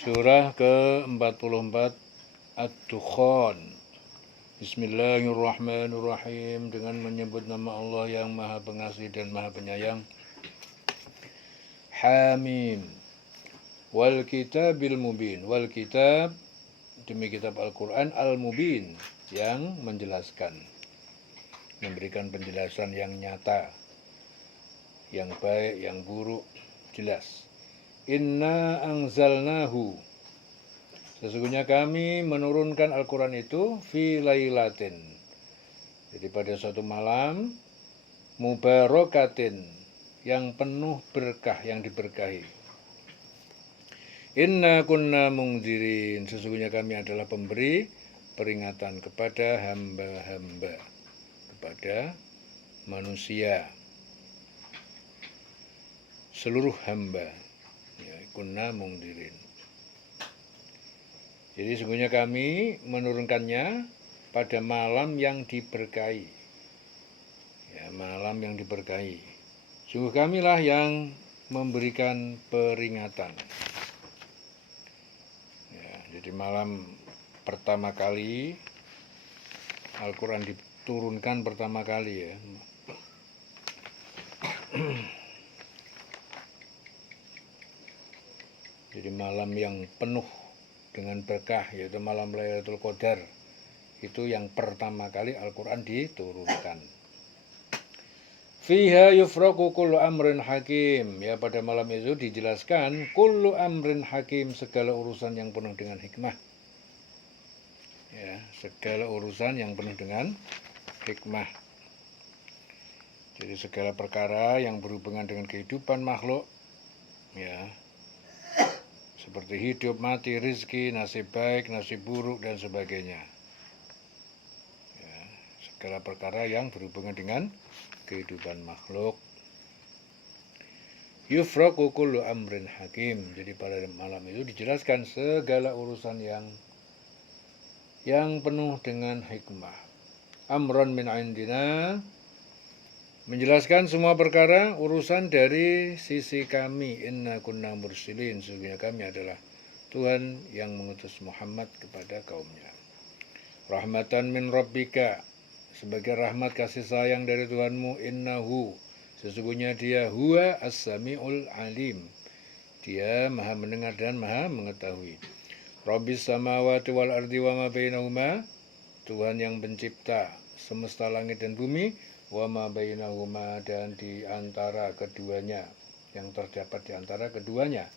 Surah ke-44 Ad-Dukhan. Bismillahirrahmanirrahim. Dengan menyebut nama Allah yang Maha Pengasih dan Maha Penyayang. Hamim. Wal kitabil mubin. Wal kitab, demi kitab Al-Quran, Al-Mubin, yang menjelaskan, memberikan penjelasan yang nyata, yang baik, yang buruk, jelas. Inna anzalnahu, sesungguhnya kami menurunkan Al-Quran itu fi lailatin, jadi pada suatu malam, mubarakatin, yang penuh berkah, yang diberkahi. Inna kunna mungdirin, sesungguhnya kami adalah pemberi peringatan kepada hamba-hamba, kepada manusia, seluruh hamba. Ya, kunna mungdirin. Jadi sesungguhnya kami menurunkannya pada malam yang diberkahi. Ya, malam yang diberkahi. Sungguh kamilah yang memberikan peringatan. Ya, jadi malam pertama kali Al-Quran diturunkan pertama kali ya. Jadi malam yang penuh dengan berkah, yaitu malam Lailatul Qadar, itu yang pertama kali Al-Quran diturunkan. Fiha yufraqu kullu amrin hakim, ya pada malam itu dijelaskan kullu amrin hakim, segala urusan yang penuh dengan hikmah. Ya, segala urusan yang penuh dengan hikmah. Jadi segala perkara yang berhubungan dengan kehidupan makhluk, ya, seperti hidup, mati, rizki, nasib baik, nasib buruk, dan sebagainya. Ya, segala perkara yang berhubungan dengan kehidupan makhluk. Yufraqu kullu amrin hakim. Jadi pada malam itu dijelaskan segala urusan yang penuh dengan hikmah. Amron min indina, menjelaskan semua perkara urusan dari sisi kami. Inna kunna mursilin, sesungguhnya kami adalah Tuhan yang mengutus Muhammad kepada kaumnya. Rahmatan min rabbika, sebagai rahmat kasih sayang dari Tuhanmu. Innahu, sesungguhnya dia huwa as-sami'ul alim, dia maha mendengar dan maha mengetahui. Rabbis samawati wal ardi wa ma bainahuma, Tuhan yang pencipta semesta langit dan bumi, wa ma bainahuma, dan di antara keduanya, yang terdapat di antara keduanya.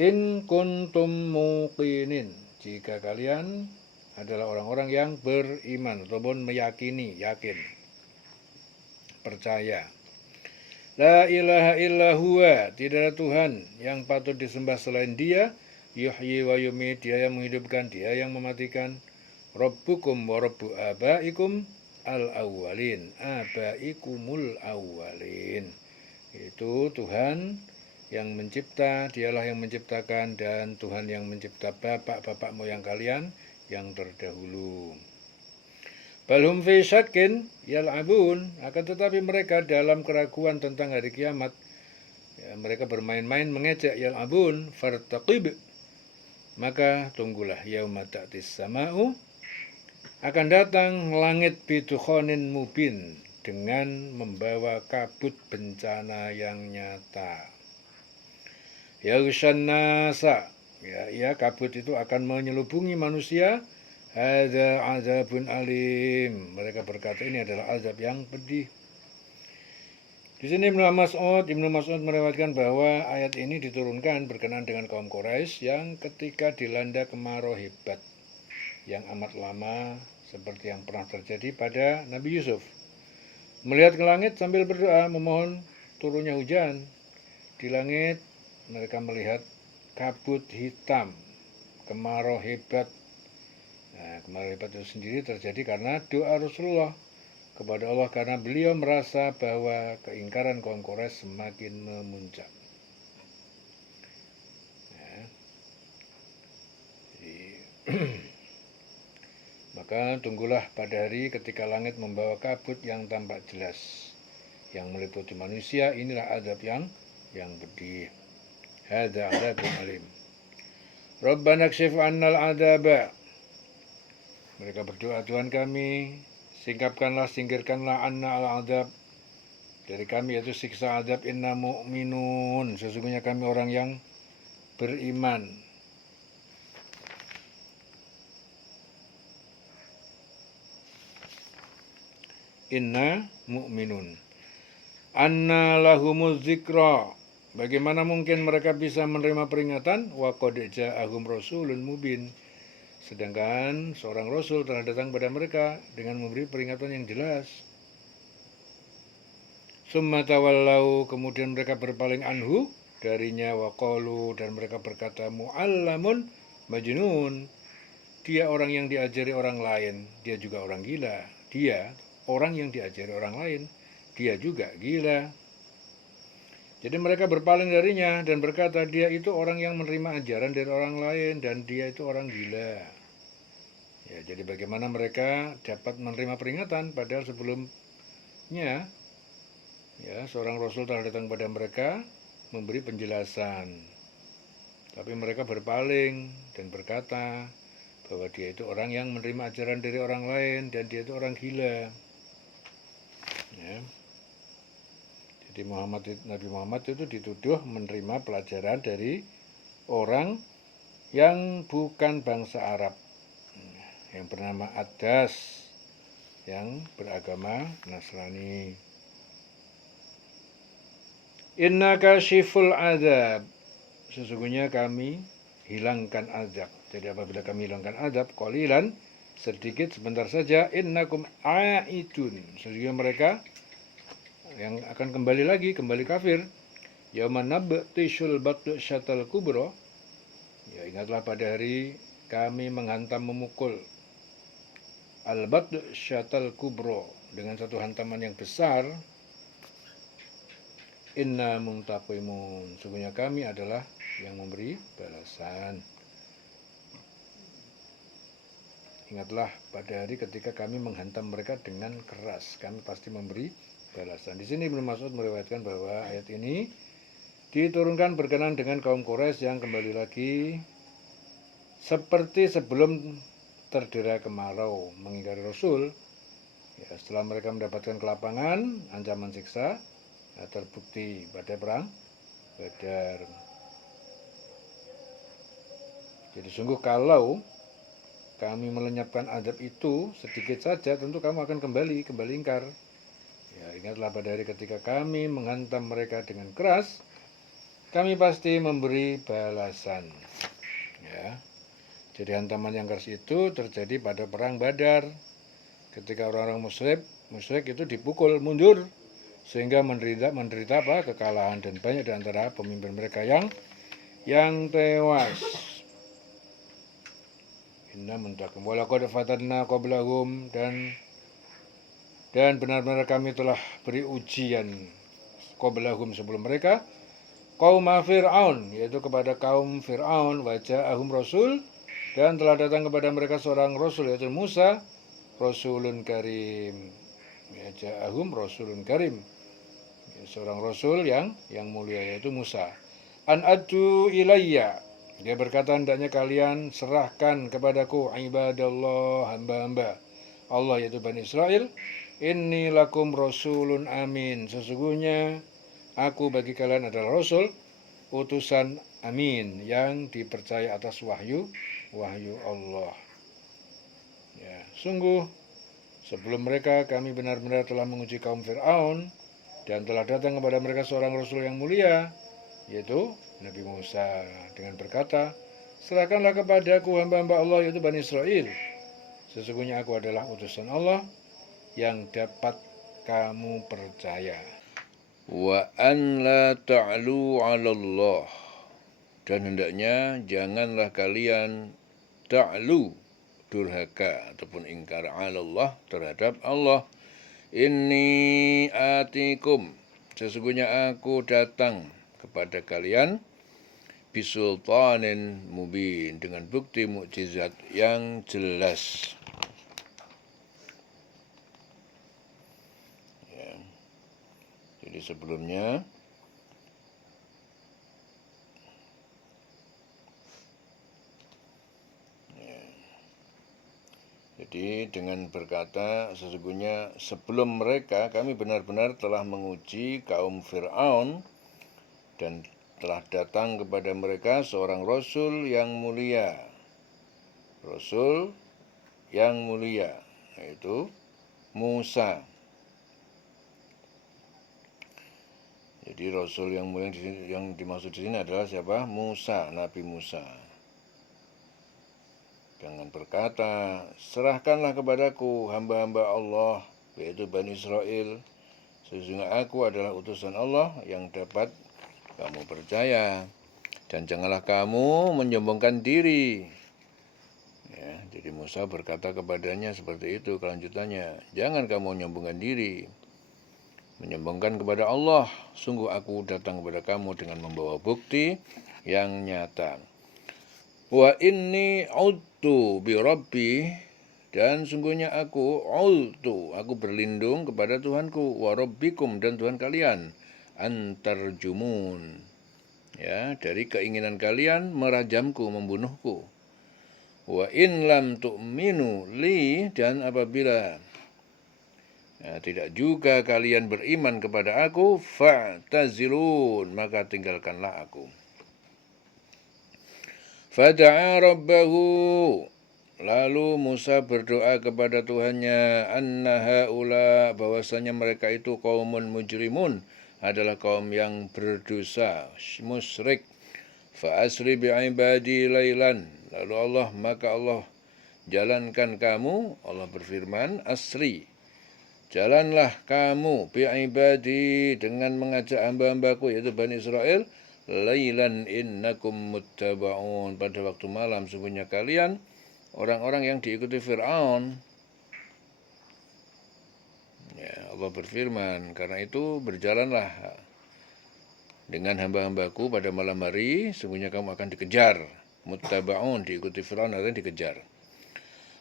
In kuntum muqinin, jika kalian adalah orang-orang yang beriman ataupun meyakini, yakin, percaya. La ilaha illa huwa, tidak ada Tuhan yang patut disembah selain Dia. Yuhyi wa yumit, Dia yang menghidupkan, Dia yang mematikan. Rabbukum wa rabbu abaikum al-awwalin, abaikumul awwalin. Itu Tuhan yang mencipta, Dialah yang menciptakan, dan Tuhan yang mencipta bapak-bapak moyang kalian yang terdahulu. Balhum fi syakkin yal'abun, akan tetapi mereka dalam keraguan tentang hari kiamat. Ya, mereka bermain-main, mengejek. Yal'abun, fartaqib, maka tunggulah. Yauma ta'tis sama'u, akan datang langit bidukhanin mubin, dengan membawa kabut bencana yang nyata. Yaghshan nasa, ya kabut itu akan menyelubungi manusia. Hadza azabun alim, mereka berkata ini adalah azab yang pedih. Di sini Ibnu Mas'ud meriwayatkan bahwa ayat ini diturunkan berkenaan dengan kaum Quraisy yang ketika dilanda kemarau hebat yang amat lama, seperti yang pernah terjadi pada Nabi Yusuf. Melihat ke langit sambil berdoa memohon turunnya hujan. Di langit mereka melihat kabut hitam, kemarau hebat. Nah, kemarau hebat itu sendiri terjadi karena doa Rasulullah kepada Allah, karena beliau merasa bahwa keingkaran kaum Quraisy semakin memuncak. Ya. Jadi, maka tunggulah pada hari ketika langit membawa kabut yang tampak jelas, yang meliputi manusia. Inilah azab yang pedih. Hadza azabun alim. Rabbana kshif 'annal 'adzaba. Mereka berdoa, Tuhan kami, singkirkanlah anna al-'adzab dari kami, yaitu siksa azab. Inna mu'minun, sesungguhnya kami orang yang beriman. Inna mu'minun. Anna lahumuz zikra. Bagaimana mungkin mereka bisa menerima peringatan? Wa qad ja'ahum rasulun mubin. Sedangkan seorang rasul telah datang pada mereka dengan memberi peringatan yang jelas. Summa tawallau, kemudian mereka berpaling anhu darinya, wa qalu, dan mereka berkata, mu'allamun majnun. Dia orang yang diajari orang lain, dia juga orang gila. Dia orang yang diajari orang lain, dia juga gila. Jadi mereka berpaling darinya dan berkata, dia itu orang yang menerima ajaran dari orang lain dan dia itu orang gila. Ya, jadi bagaimana mereka dapat menerima peringatan padahal sebelumnya ya seorang rasul telah datang pada mereka memberi penjelasan. Tapi mereka berpaling dan berkata bahwa dia itu orang yang menerima ajaran dari orang lain dan dia itu orang gila. Ya. Jadi Nabi Muhammad itu dituduh menerima pelajaran dari orang yang bukan bangsa Arab, yang bernama Adas, yang beragama Nasrani. Inna kashiful azab, sesungguhnya kami hilangkan azab. Jadi apabila kami hilangkan azab, qalilan, sedikit, sebentar saja, innakum aidun, sesungguhnya mereka yang akan kembali kafir. Yauman nabtishul batsyatal kubra, ya ingatlah pada hari kami menghantam memukul al-batsyatal kubra, dengan satu hantaman yang besar. Inna muntaqimun, sesungguhnya kami adalah yang memberi balasan. Ingatlah pada hari ketika kami menghantam mereka dengan keras, kami pasti memberi balasan. Di sini Ibnu Mas'ud meriwayatkan bahwa ayat ini diturunkan berkenaan dengan kaum Quraisy yang kembali lagi seperti sebelum terdera kemarau mengingkari Rasul. Ya, setelah mereka mendapatkan kelapangan, ancaman siksa, terbukti pada perang Badar. Jadi sungguh kalau kami melenyapkan azab itu sedikit saja, tentu kamu akan kembali ingkar. Ya, ingatlah pada hari ketika kami menghantam mereka dengan keras, kami pasti memberi balasan. Ya. Jadi hantaman yang keras itu terjadi pada perang Badar, ketika orang-orang musyrik itu dipukul mundur sehingga menderita kekalahan, dan banyak di antara pemimpin mereka yang tewas. Inna muntakim walaqad fatanna qablahum, dan benar-benar kami telah beri ujian qablahum, sebelum mereka, kaum Fir'aun, yaitu kepada kaum Fir'aun, waja'ahum rasul, dan telah datang kepada mereka seorang rasul, yaitu Musa, rasulun karim. Waja'ahum rasulun karim, seorang rasul yang mulia, yaitu Musa. An addu ilayya, dia berkata, hendaknya kalian serahkan kepadaku ibadallah, hamba-hamba Allah, yaitu Bani Israel. Inni lakum rasulun amin, sesungguhnya aku bagi kalian adalah rasul, utusan amin, yang dipercaya atas wahyu Allah. Ya, sungguh sebelum mereka kami benar-benar telah menguji kaum Fir'aun, dan telah datang kepada mereka seorang rasul yang mulia, yaitu Nabi Musa, dengan berkata, serahkanlah kepadaku hamba-hamba Allah, yaitu Bani Israel. Sesungguhnya aku adalah utusan Allah yang dapat kamu percaya. Wa an la ta'lu 'ala Allah, dan hendaknya janganlah kalian ta'lu, durhaka ataupun ingkar, 'ala Allah, terhadap Allah. Inni atikum, sesungguhnya aku datang kepada kalian, bisultanin mubin, dengan bukti mukjizat yang jelas. Ya. Jadi sebelumnya Jadi dengan berkata, sesungguhnya sebelum mereka kami benar-benar telah menguji kaum Fir'aun dan telah datang kepada mereka seorang Rasul yang mulia. Rasul yang mulia, yaitu Musa. Jadi Rasul yang mulia yang dimaksud di sini adalah siapa? Musa, Nabi Musa. Dengan berkata, serahkanlah kepadaku hamba-hamba Allah, yaitu Bani Israel. Sesungguhnya aku adalah utusan Allah yang dapat kamu percaya. Dan janganlah kamu menyombongkan diri. Ya, jadi Musa berkata kepadanya seperti itu kelanjutannya. Jangan kamu menyombongkan diri. Menyombongkan kepada Allah. Sungguh aku datang kepada kamu dengan membawa bukti yang nyata. Wa inni udtu bi rabbi, dan sungguhnya aku berlindung kepada Tuhanku, wa rabbikum, dan Tuhan kalian, antarjumun, ya, dari keinginan kalian merajamku, membunuhku. Wa in lam tu'minu li, dan apabila tidak juga kalian beriman kepada aku, fa'tazilun, maka tinggalkanlah aku. Fada'a rabbahu, lalu Musa berdoa kepada Tuhannya, anna haula, bahwasanya mereka itu qaumun mujrimun, adalah kaum yang berdosa, musyrik. Fa asri bi'ibadi lailan, lalu maka Allah jalankan kamu, Allah berfirman, asri, jalanlah kamu bi'ibadi, dengan mengajak hamba-hambaku yaitu Bani Israel, lailan innakum muttaba'un, pada waktu malam sungguhnya kalian orang-orang yang diikuti Fir'aun. Ya, Allah berfirman, karena itu berjalanlah dengan hamba-hambaku pada malam hari, sungguhnya kamu akan dikejar. Muttaba'un, diikuti Fir'aun, artinya dikejar.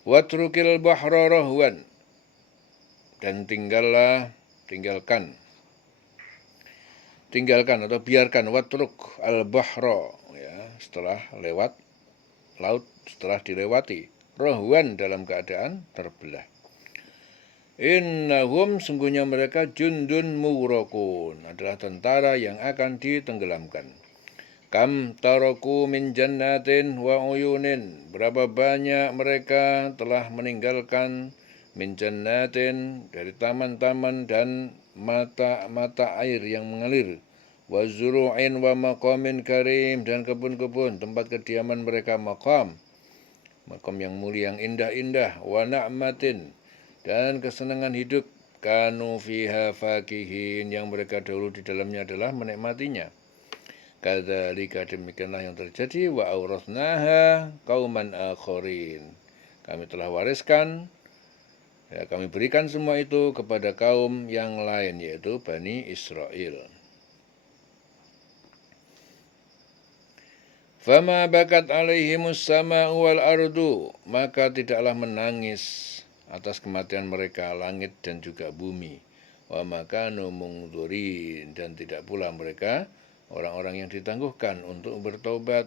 Watrukil bahra rahwan, dan tinggalkan atau biarkan, watruk al-bahra, ya, setelah lewat laut, setelah dilewati, rahwan, dalam keadaan terbelah. Innahum, sungguhnya mereka, jundun mughraqun, adalah tentara yang akan ditenggelamkan. Kam taraku min jannatin wa uyunin, berapa banyak mereka telah meninggalkan min jannatin, dari taman-taman dan mata-mata air yang mengalir, wa zuru'in wa maqamin karim, dan kebun-kebun tempat kediaman mereka, makam yang mulia, yang indah-indah, wa na'matin, dan kesenangan hidup, kanu fiha fakihin, yang mereka dahulu di dalamnya adalah menikmatinya. Kadzalika, demikianlah yang terjadi, wa aurathnaha qauman akharin, kami telah wariskan, ya, kami berikan semua itu kepada kaum yang lain, yaitu Bani Israel. Fama bakat alaihimus sama'u wal ardu, maka tidaklah menangis atas kematian mereka langit dan juga bumi. Wa makanu mungdhurin, dan tidak pula mereka orang-orang yang ditangguhkan untuk bertobat.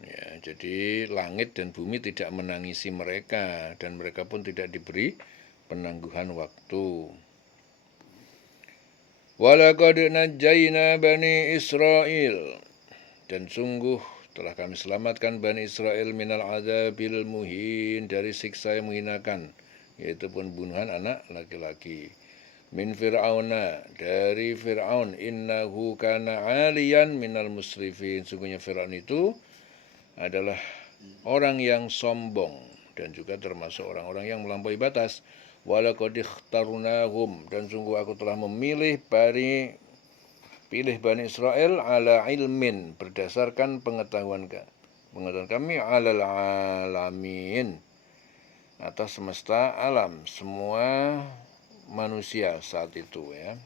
Ya, jadi langit dan bumi tidak menangisi mereka, dan mereka pun tidak diberi penangguhan waktu. Walaqad najjayna Bani Israel, dan sungguh telah kami selamatkan Bani Israel minal adzabil muhin, dari siksa yang menghinakan, yaitu pembunuhan anak laki-laki. Min Fir'auna, dari Fir'aun, innahu kana 'aliyan minal musrifin, sungguhnya Fir'aun itu adalah orang yang sombong dan juga termasuk orang-orang yang melampaui batas. Walaqad ikhtarnahum, dan sungguh aku telah pilih Bani Israel ala ilmin, berdasarkan pengetahuan kami, alal alamin, atas semesta alam, semua manusia saat itu, ya.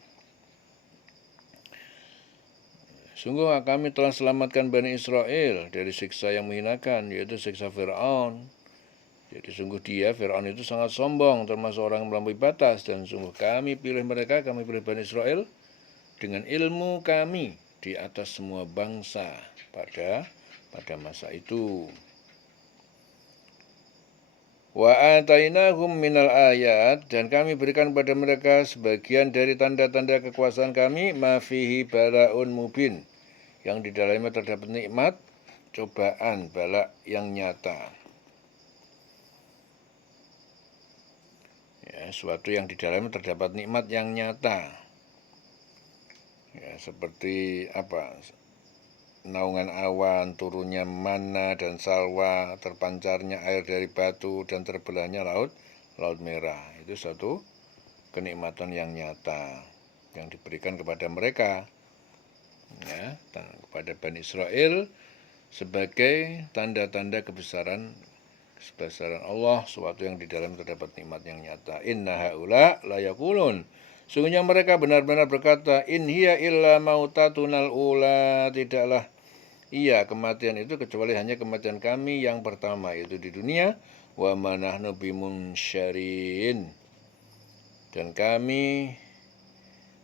Sungguh kami telah selamatkan Bani Israel dari siksa yang menghinakan, yaitu siksa Fir'aun. Jadi sungguh Fir'aun itu sangat sombong, termasuk orang melampaui batas, dan sungguh kami pilih Bani Israel dengan ilmu kami di atas semua bangsa pada masa itu. Wa atainahum minal ayat, dan kami berikan pada mereka sebagian dari tanda-tanda kekuasaan kami, ma fihi balaun mubin, yang di dalamnya terdapat nikmat, cobaan, bala yang nyata. Ya, suatu yang di dalamnya terdapat nikmat yang nyata. Ya, seperti apa? Naungan awan, turunnya mana dan salwa, terpancarnya air dari batu, dan terbelahnya laut merah. Itu suatu kenikmatan yang nyata yang diberikan kepada mereka, ya, kepada Bani Israel sebagai tanda-tanda kebesaran Allah, suatu yang di dalam terdapat nikmat yang nyata. Inna haula la yaqulun, sungguhnya mereka benar-benar berkata, in hiya illa mautatunal ula, tidaklah iya kematian itu kecuali hanya kematian kami yang pertama, yaitu di dunia. Wa ma nahnu bimunsyarin, dan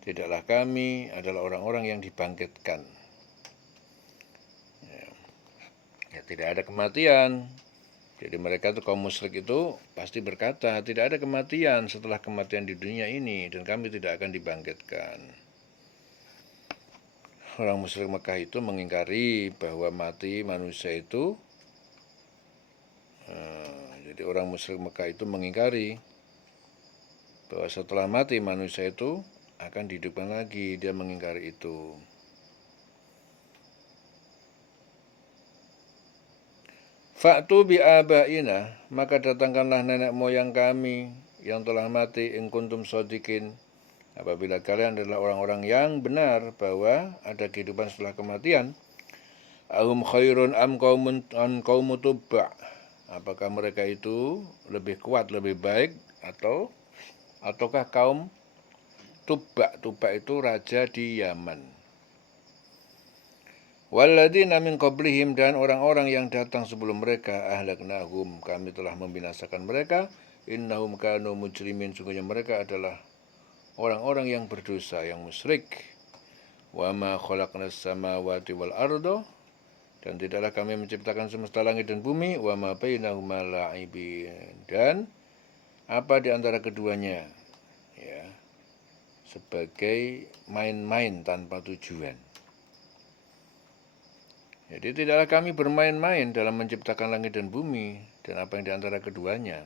tidaklah kami adalah orang-orang yang dibangkitkan. Ya, tidak ada kematian. Jadi mereka itu, kaum musyrik itu pasti berkata, tidak ada kematian setelah kematian di dunia ini, dan kami tidak akan dibangkitkan. Orang musyrik Mekah itu mengingkari bahwa mati manusia itu, jadi orang musyrik Mekah itu mengingkari bahwa setelah mati manusia itu akan dihidupkan lagi. Dia mengingkari itu. Fa'tu bi'abaina, maka datangkanlah nenek moyang kami yang telah mati, in kuntum shodikin, apabila kalian adalah orang-orang yang benar bahwa ada kehidupan setelah kematian. Ahum khairun am qaumu tubba, apakah mereka itu lebih kuat, lebih baik, ataukah kaum Tubba? Tubba itu raja di Yaman. Walladzina min qablihim, dan orang-orang yang datang sebelum mereka, ahlaknahum, kami telah membinasakan mereka. Innahum kanu mujrimin, sungguhnya mereka adalah orang-orang yang berdosa, yang musyrik. Wa ma khalaqnas samawati wal ardo, dan tidaklah kami menciptakan semesta langit dan bumi. Wa ma bainahuma la'ibin, dan apa di antara keduanya, ya, sebagai main-main tanpa tujuan. Jadi tidaklah kami bermain-main dalam menciptakan langit dan bumi dan apa yang di antara keduanya.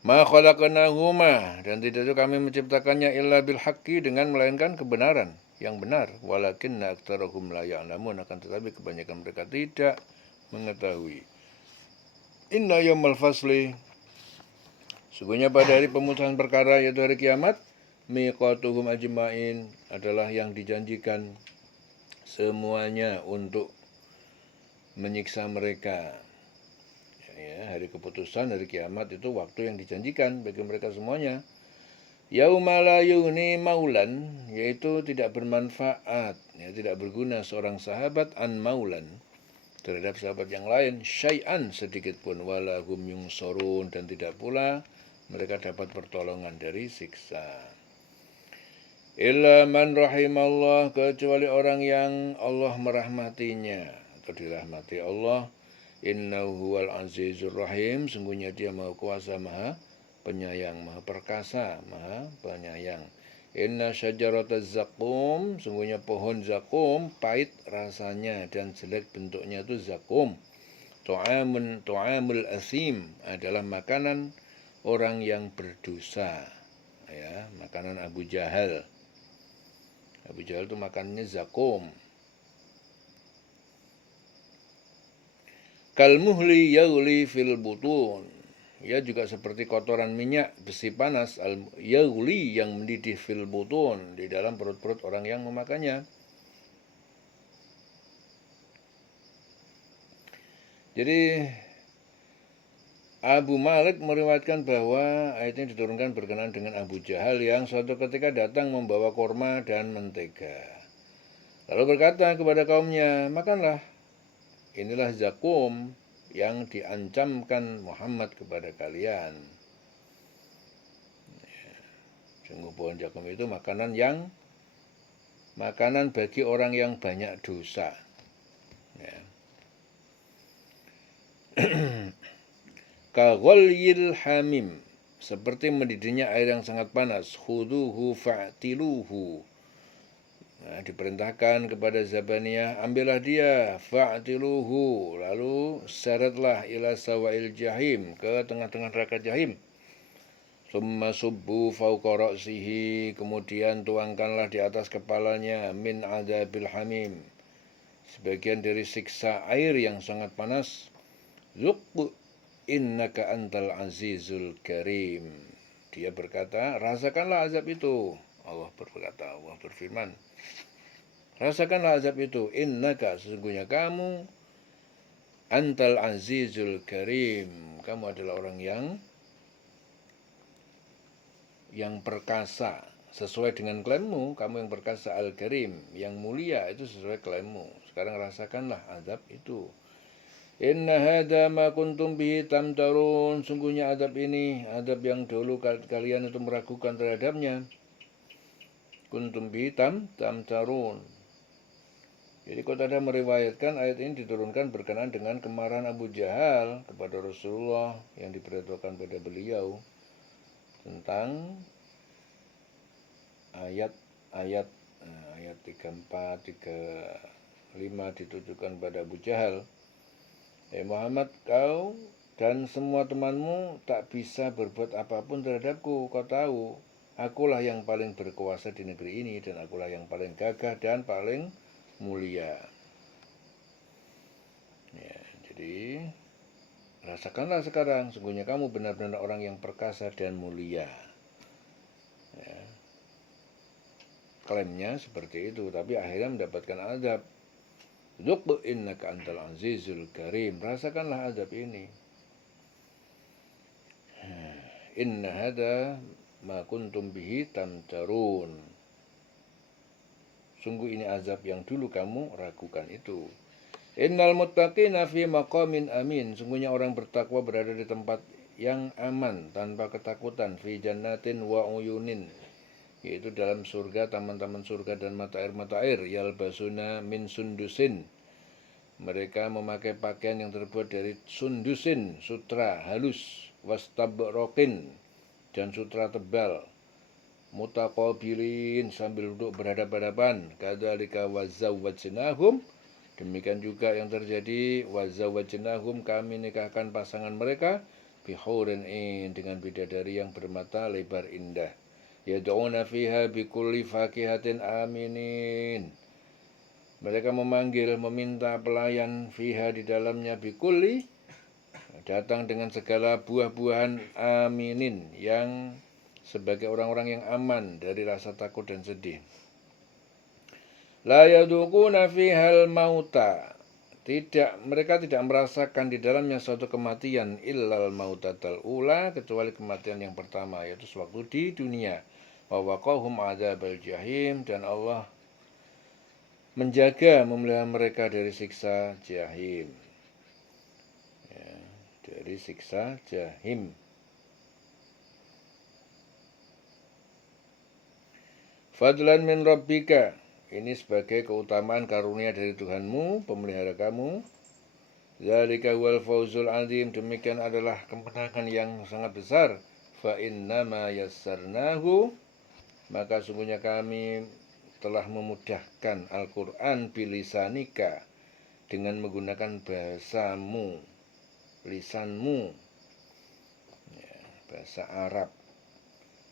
Ma khalaqnahuma, dan tidak itu kami menciptakannya illa bil haqqi, dengan melainkan kebenaran, yang benar. Walakinna aktsarahum la ya'lamun, akan tetapi kebanyakan mereka tidak mengetahui. Inna yaumal fasli, sungguhnya pada hari pemutusan perkara, yaitu hari kiamat, miqatuhum ajmain, adalah yang dijanjikan semuanya untuk menyiksa mereka. Ya, hari keputusan, hari kiamat itu waktu yang dijanjikan bagi mereka semuanya. Yauma la yughni maulan, yaitu tidak bermanfaat, ya, tidak berguna seorang sahabat an maulan, terhadap sahabat yang lain, syai'an, sedikit pun, wala hum yungsorun, dan tidak pula mereka dapat pertolongan dari siksa. Illa man rahimallah, kecuali orang yang Allah merahmatinya atau dirahmati Allah. Innahu huwal azizur rahim, sungguhnya dia maha kuasa, maha penyayang, maha perkasa, maha penyayang. Inna syajarataz zakum, sungguhnya pohon zakum pahit rasanya dan jelek bentuknya itu zakum. Tu'amul asim, adalah makanan orang yang berdosa, ya, makanan Abu Jahal. Abu Jahal itu makannya zakum. Kalmuhli yaghli fil butun, ya, juga seperti kotoran minyak besi panas, yaghli, yang mendidih, fil butun, di dalam perut-perut orang yang memakannya. Jadi Abu Malik meriwayatkan bahwa ayat ini diturunkan berkenaan dengan Abu Jahal yang suatu ketika datang membawa korma dan mentega. Lalu berkata kepada kaumnya, makanlah, inilah zakum yang diancamkan Muhammad kepada kalian. Sungguh pohon zakum itu makanan bagi orang yang banyak dosa. Ya. Kaghalyil hamim, seperti mendidihnya air yang sangat panas. Khuduhu fa'tiluhu. Nah, diperintahkan kepada Zabaniyah, ambillah dia, fa'tiluhu, lalu seretlah ila sawail jahim, ke tengah-tengah neraka jahim. Summa subbu fauqa ra'sihi, kemudian tuangkanlah di atas kepalanya, min adabil hamim, sebagian dari siksa air yang sangat panas. Zuq innaka antal azizul karim. Dia berkata, rasakanlah azab itu. Allah berfirman, rasakanlah azab itu. Innaka, sesungguhnya kamu, antal azizul karim, kamu adalah orang yang perkasa. Sesuai dengan klaimmu, kamu yang perkasa, al-karim, yang mulia, itu sesuai klaimmu. Sekarang rasakanlah azab itu. Inna hadza ma kuntum bihi tamtarun, sungguhnya adab ini, adab yang dulu kalian itu meragukan terhadapnya. Kuntum bihi tamtarun. Jadi Qatadah meriwayatkan ayat ini diturunkan berkenaan dengan kemarahan Abu Jahal kepada Rasulullah yang diberitahukan pada beliau tentang ayat 34, 35 ditujukan pada Abu Jahal. Muhammad, kau dan semua temanmu tak bisa berbuat apapun terhadapku. Kau tahu, akulah yang paling berkuasa di negeri ini, dan akulah yang paling gagah dan paling mulia. Ya, jadi rasakanlah sekarang, sungguhnya kamu benar-benar orang yang perkasa dan mulia. Ya. Klaimnya seperti itu, tapi akhirnya mendapatkan azab. Zuq innaka antal azizul karim, rasakanlah azab ini. Inna hadza ma kuntum bihi tamtarun, sungguh ini azab yang dulu kamu ragukan itu. Innal muttaqina fi maqamin amin, sungguhnya orang bertakwa berada di tempat yang aman tanpa ketakutan. Fi jannatin wa uyunin, yaitu dalam surga, taman-taman surga dan mata air. Yalbasuna min sundusin, mereka memakai pakaian yang terbuat dari sundusin, sutra halus, wastabrokin, dan sutra tebal. Mutaqabilin, sambil duduk berhadap-hadapan. Kadzalika wazawwajnahum, demikian juga yang terjadi. Wazawwajnahum, kami nikahkan pasangan mereka bihurin in, dengan bidadari yang bermata lebar indah. Yad'una fiha bikulli fakihatin aminin, mereka memanggil, meminta pelayan fiha di dalamnya, bikulli, datang dengan segala buah-buahan, aminin, yang sebagai orang-orang yang aman dari rasa takut dan sedih. La yaduquna fihal mauta, mereka tidak merasakan di dalamnya suatu kematian, illal mautatal ula, kecuali kematian yang pertama, yaitu sewaktu di dunia. Wa waqahum adzabal jahim, dan Allah menjaga, memelihara mereka dari siksa jahim. Ya, dari siksa jahim. Fadlan min rabbika, ini sebagai keutamaan karunia dari Tuhanmu, pemelihara kamu. Zalika wal fawzul azim, demikian adalah kemenangan yang sangat besar. Fa innama yassarnahu, maka sungguhnya kami telah memudahkan Al-Quran bilisanika, dengan menggunakan bahasamu, lisanmu, ya, bahasa Arab.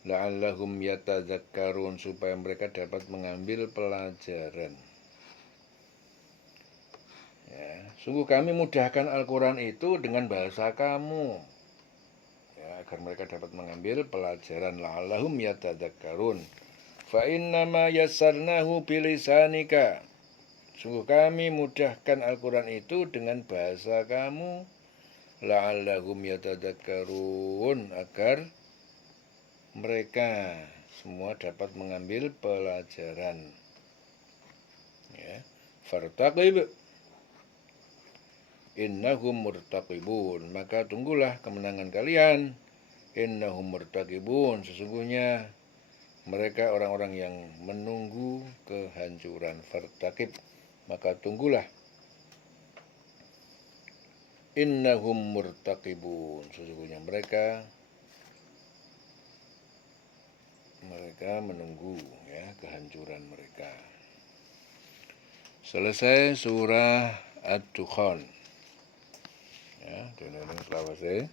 La'allahum yatadzakkarun, supaya mereka dapat mengambil pelajaran. Ya, sungguh kami mudahkan Al-Quran itu dengan bahasa kamu, ya, agar mereka dapat mengambil pelajaran. La'allahum yatadzakkarun. Fa innama yassarnahu bilisanika, sungguh kami mudahkan Al-Quran itu dengan bahasa kamu. La'allahum yatadzakkarun, agar mereka semua dapat mengambil pelajaran. Ya. Fartaqib innahum murtaqibun, maka tunggulah kemenangan kalian. Innahum murtaqibun, sesungguhnya mereka orang-orang yang menunggu kehancuran. Fartaqib, maka tunggulah. innahum murtaqibun, sesungguhnya mereka menunggu ya kehancuran mereka. Selesai surah Ad-Dukhan. Ya, dengan selawase.